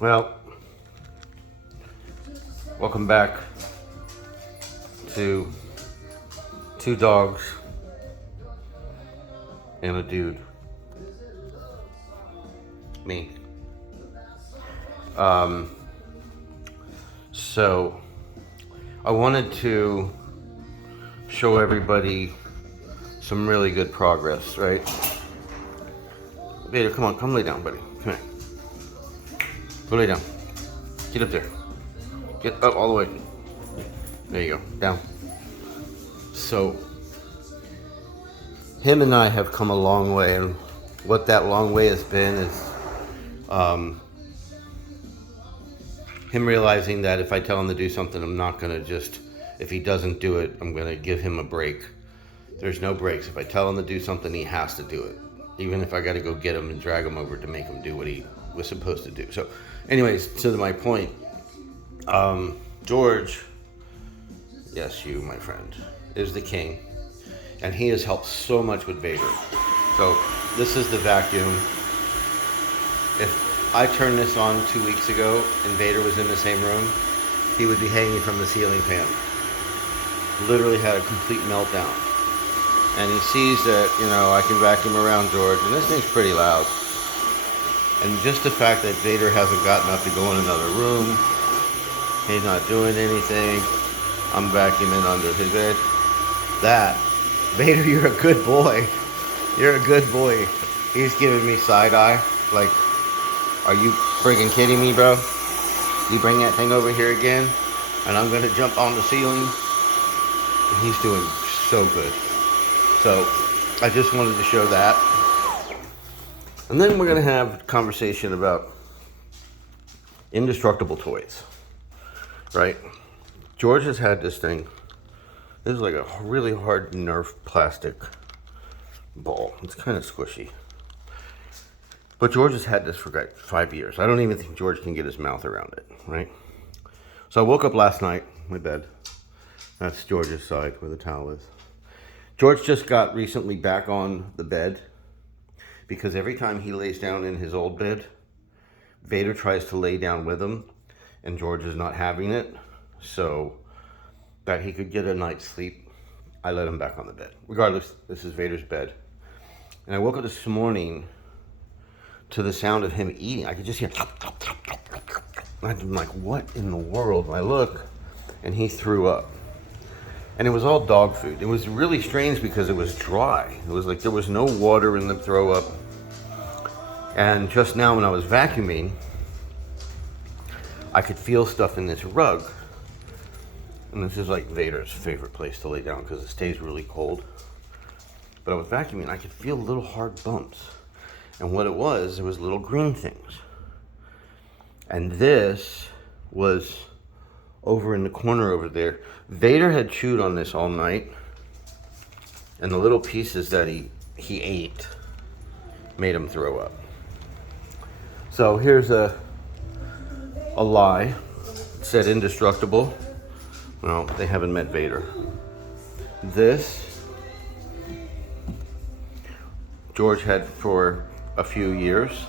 Well, welcome back to two dogs and a dude. Me. So I wanted to show everybody some really good progress, right? Vader, come on, come lay down, buddy. Come here. Go lay down. Get up there. Get up all the way. There you go. Down. So, him and I have come a long way, and what that long way has been is him realizing that if I tell him to do something, I'm not going to just, if he doesn't do it, I'm going to give him a break. There's no breaks. If I tell him to do something, he has to do it. Even if I got to go get him and drag him over to make him do what he was supposed to do. So, anyways, to my point, George, yes, you, my friend, is the king. And he has helped so much with Vader. So, this is the vacuum. If I turned this on 2 weeks ago and Vader was in the same room, he would be hanging from the ceiling fan. Literally had a complete meltdown. And he sees that, I can vacuum around George, and this thing's pretty loud. And just the fact that Vader hasn't gotten up to go in another room, he's not doing anything, I'm vacuuming under his bed. Vader, you're a good boy. You're a good boy. He's giving me side eye, like, are you friggin' kidding me, bro? You bring that thing over here again, and I'm gonna jump on the ceiling? He's doing so good. So, I just wanted to show that. And then we're gonna have a conversation about indestructible toys, right? George has had this thing. This is like a really hard Nerf plastic ball. It's kind of squishy. But George has had this for like 5 years. I don't even think George can get his mouth around it, right? So I woke up last night, my bed. That's George's side where the towel is. George just got recently back on the bed because every time he lays down in his old bed, Vader tries to lay down with him, and George is not having it. So that he could get a night's sleep, I let him back on the bed. Regardless, this is Vader's bed. And I woke up this morning to the sound of him eating. I could just hear. I'm like, what in the world? And I look, and he threw up. And it was all dog food. It was really strange because it was dry. It was like there was no water in the throw up. And just now when I was vacuuming, I could feel stuff in this rug. And this is like Vader's favorite place to lay down because it stays really cold. But I was vacuuming, I could feel little hard bumps. And what it was little green things. And this was over in the corner over there. Vader had chewed on this all night. And the little pieces that he ate made him throw up. So here's a lie. It said indestructible. Well, they haven't met Vader. This, George had for a few years,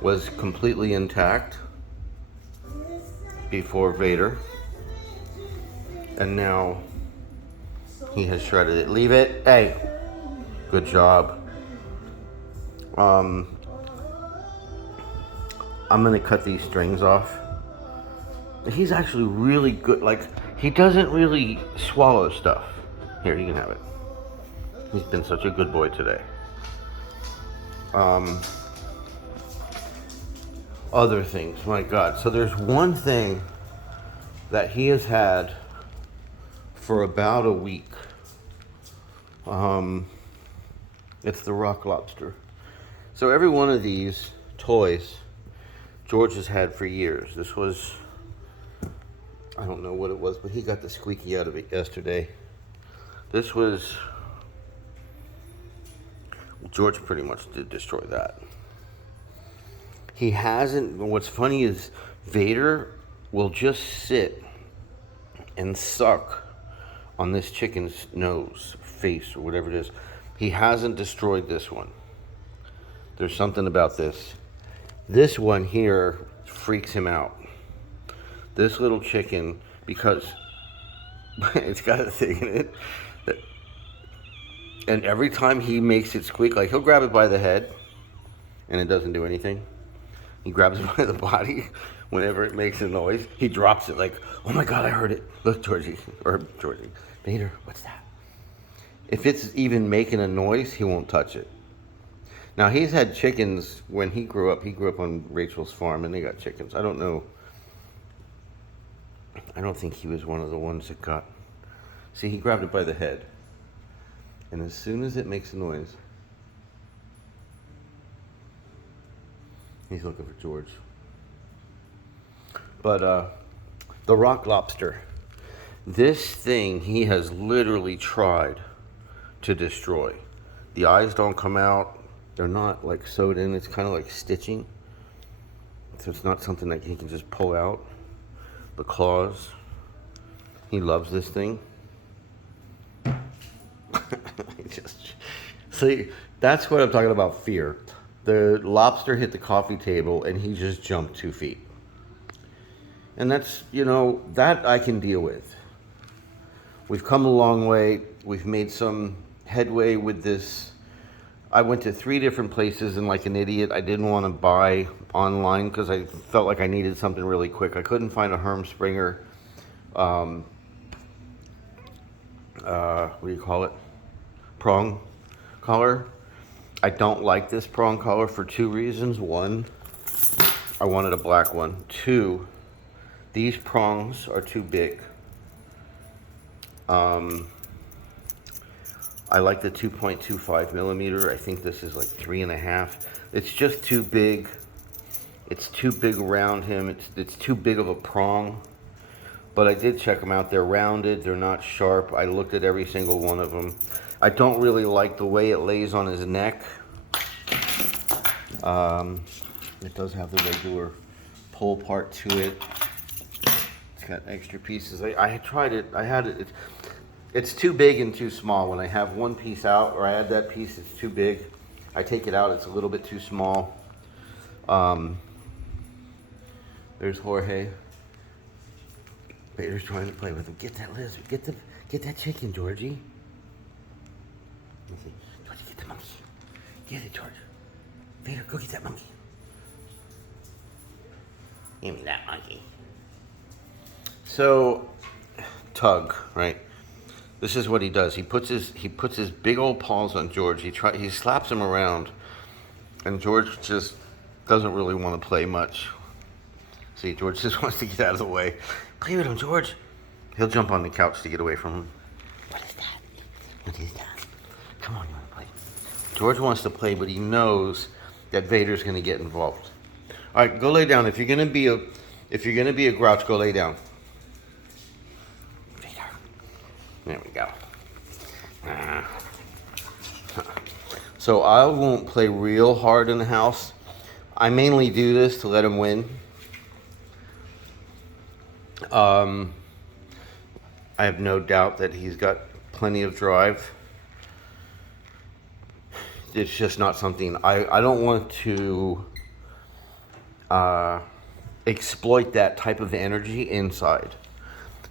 was completely intact before Vader. And now he has shredded it. Leave it. Hey, good job. I'm gonna cut these strings off. He's actually really good. Like, he doesn't really swallow stuff. Here, you can have it. He's been such a good boy today. Other things, my God. So there's one thing that he has had for about a week. It's the rock lobster. So every one of these toys, George has had for years. This was, I don't know what it was, but he got the squeaky out of it yesterday. This was, George pretty much did destroy that. He hasn't, what's funny is Vader will just sit and suck on this chicken's nose, face, or whatever it is. He hasn't destroyed this one. There's something about this. This one here freaks him out. This little chicken, because it's got a thing in it, that, and every time he makes it squeak, like he'll grab it by the head, and it doesn't do anything. He grabs it by the body. Whenever it makes a noise, he drops it like, oh my God, I heard it. Look, Georgie, Vader, what's that? If it's even making a noise, he won't touch it. Now, he's had chickens when he grew up. He grew up on Rachel's farm, and they got chickens. I don't know. I don't think he was one of the ones that got... See, he grabbed it by the head. And as soon as it makes a noise, he's looking for George. But the rock lobster, this thing he has literally tried to destroy. The eyes don't come out. They're not like sewed in. It's kind of like stitching. So it's not something that he can just pull out. The claws. He loves this thing. See, that's what I'm talking about, fear. The lobster hit the coffee table and he just jumped 2 feet. And that's, that I can deal with. We've come a long way. We've made some headway with this. I went to 3 different places, and like an idiot, I didn't want to buy online because I felt like I needed something really quick. I couldn't find a Hermspringer, what do you call it? Prong collar. I don't like this prong collar for 2 reasons. 1, I wanted a black one. 2, these prongs are too big. I like the 2.25 millimeter. I think this is like 3.5. It's just too big. It's too big around him. It's too big of a prong. But I did check them out. They're rounded. They're not sharp. I looked at every single one of them. I don't really like the way it lays on his neck. It does have the regular pull part to it. It's got extra pieces. I tried it. I had it. It's too big and too small. When I have one piece out, or I add that piece, it's too big. I take it out, it's a little bit too small. There's Jorge. Vader's trying to play with him. Get that lizard. Get that chicken, Georgie. Georgie, get the monkey. Get it, George. Vader, go get that monkey. Give me that monkey. So, tug, right? This is what he does. He puts his big old paws on George. He slaps him around, and George just doesn't really want to play much. See, George just wants to get out of the way. Play with him, George. He'll jump on the couch to get away from him. What is that? What is that? Come on, you want to play? George wants to play, but he knows that Vader's going to get involved. All right, go lay down. If you're going to be a grouch, go lay down. There we go. So I won't play real hard in the house. I mainly do this to let him win. I have no doubt that he's got plenty of drive. It's just not something I don't want to exploit that type of energy inside.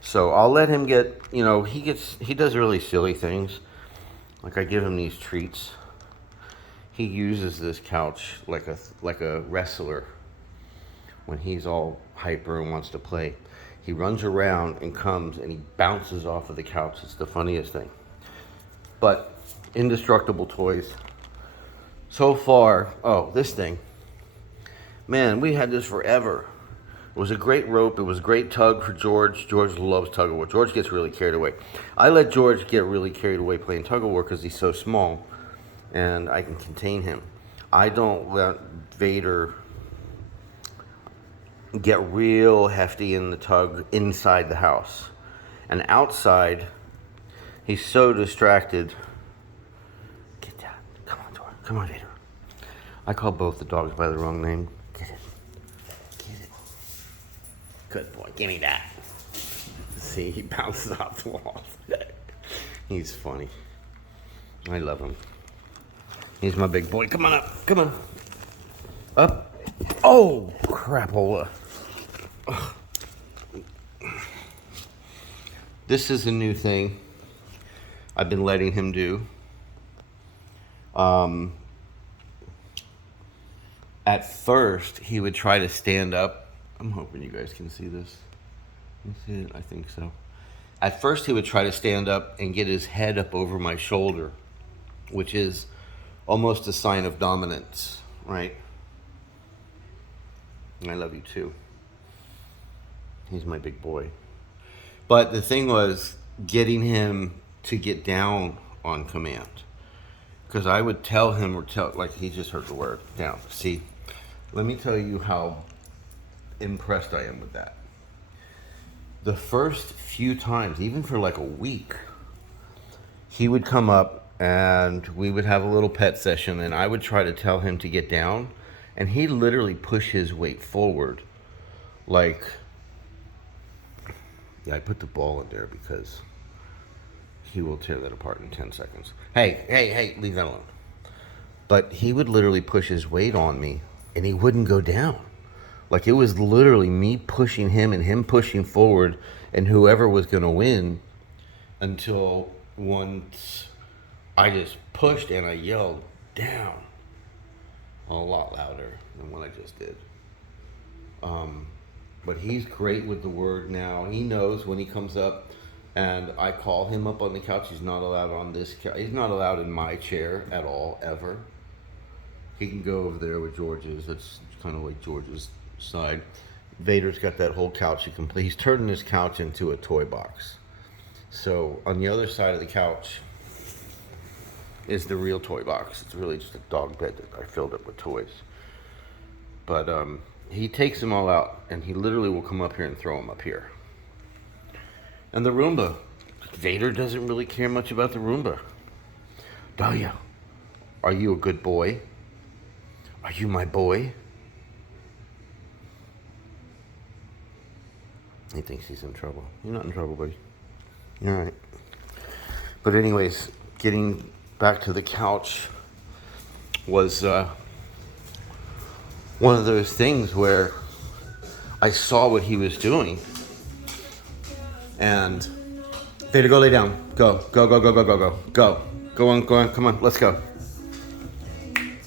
So I'll let him get, he does really silly things. Like I give him these treats. He uses this couch like a wrestler when he's all hyper and wants to play. He runs around and comes and he bounces off of the couch. It's the funniest thing. But indestructible toys. So far, this thing. Man, we had this forever. It was a great rope. It was a great tug for George. George loves tug of war. George gets really carried away. I let George get really carried away playing tug of war because he's so small and I can contain him. I don't let Vader get real hefty in the tug inside the house. And outside, he's so distracted. Get down. Come on, George. Come on, Vader. I call both the dogs by the wrong name. Get it. Get it. Good boy. Give me that. See, he bounces off the wall. He's funny. I love him. He's my big boy. Come on up. Come on. Up. Oh, crapola. This is a new thing I've been letting him do. At first, he would try to stand up. I'm hoping you guys can see this. Can you see it? I think so. At first, he would try to stand up and get his head up over my shoulder, which is almost a sign of dominance, right? I love you too. He's my big boy. But the thing was getting him to get down on command. Because I would tell him, like he just heard the word, down. See, let me tell you how impressed I am with that. The first few times, even for like a week, he would come up and we would have a little pet session and I would try to tell him to get down and he'd literally push his weight forward. Like, yeah, I put the ball in there because he will tear that apart in 10 seconds. Hey, leave that alone. But he would literally push his weight on me and he wouldn't go down. Like it was literally me pushing him and him pushing forward and whoever was going to win until once I just pushed and I yelled down a lot louder than what I just did. But he's great with the word now. He knows when he comes up and I call him up on the couch. He's not allowed on this couch. He's not allowed in my chair at all, ever. He can go over there with George's. That's kind of like George's side. Vader's got that whole couch he can play. He's turning this couch into a toy box. So on the other side of the couch is the real toy box. It's really just a dog bed that I filled up with toys. But he takes them all out and he literally will come up here and throw them up here. And the Roomba, Vader doesn't really care much about the Roomba. Dahlia, are you a good boy? Are you my boy? He thinks he's in trouble. You're not in trouble, buddy. You're all right. But anyways, getting back to the couch was one of those things where I saw what he was doing. And Vader, go lay down. Go. Go on, come on, let's go.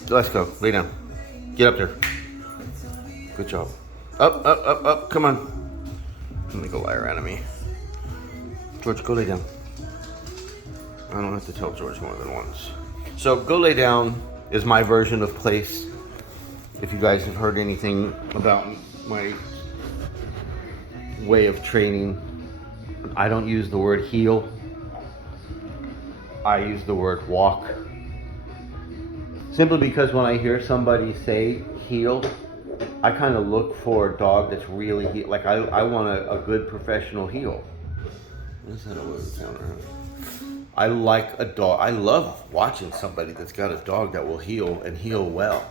Let's go, lay down. Get up there. Good job. Up, come on. Make a liar out of me. George, go lay down. I don't have to tell George more than once. So go lay down is my version of place. If you guys have heard anything about my way of training, I don't use the word heel. I use the word walk. Simply because when I hear somebody say heel, I kind of look for a dog that's really heel. Like I want a good professional heel. Is that a word counter? I like a dog. I love watching somebody that's got a dog that will heel and heel well.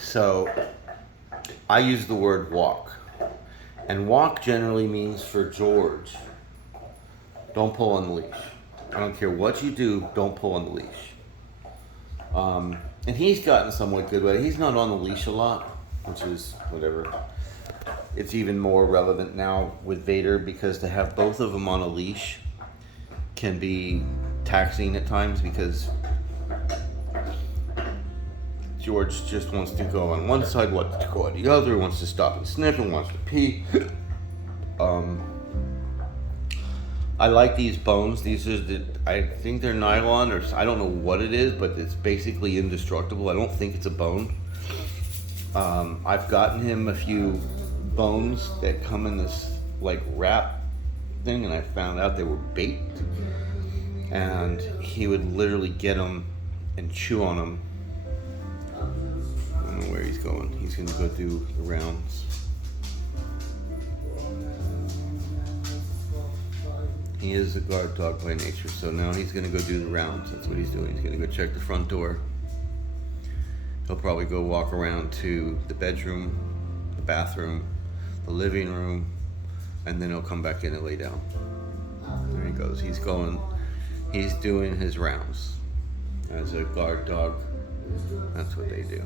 So I use the word walk. And walk generally means for George, don't pull on the leash. I don't care what you do, don't pull on the leash. And he's gotten somewhat good with it. He's not on the leash a lot, which is whatever. It's even more relevant now with Vader because to have both of them on a leash can be taxing at times because George just wants to go on one side, wants to go on the other, wants to stop and sniff and wants to pee. I like these bones. These are I think they're nylon or I don't know what it is, but it's basically indestructible. I don't think it's a bone. I've gotten him a few bones that come in this like wrap thing, and I found out they were baked. And he would literally get them and chew on them. I don't know where he's going. He's going to go do the rounds. He is a guard dog by nature, so now he's going to go do the rounds. That's what he's doing. He's going to go check the front door. He'll probably go walk around to the bedroom, the bathroom, the living room, and then he'll come back in and lay down. There he goes. He's doing his rounds. As a guard dog, that's what they do.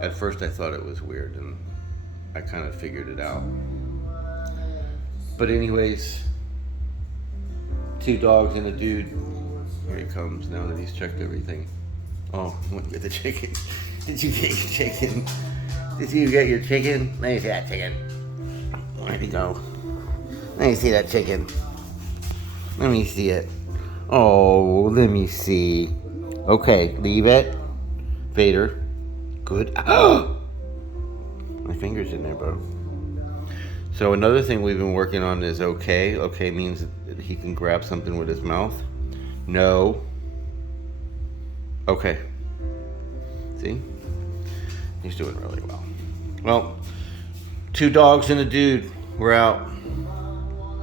At first I thought it was weird, and I kind of figured it out. But anyways, 2 dogs and a dude. Here he comes now that he's checked everything. Oh, I went to get the chicken. Did you get your chicken? Did you get your chicken? Let me see that chicken. Where'd he go? Let me see that chicken. Let me see it. Oh, let me see. Okay, leave it. Vader. Good. My finger's in there, bro. So another thing we've been working on is okay. Okay means that he can grab something with his mouth. No. Okay. See? He's doing really well. Well, 2 dogs and a dude. We're out.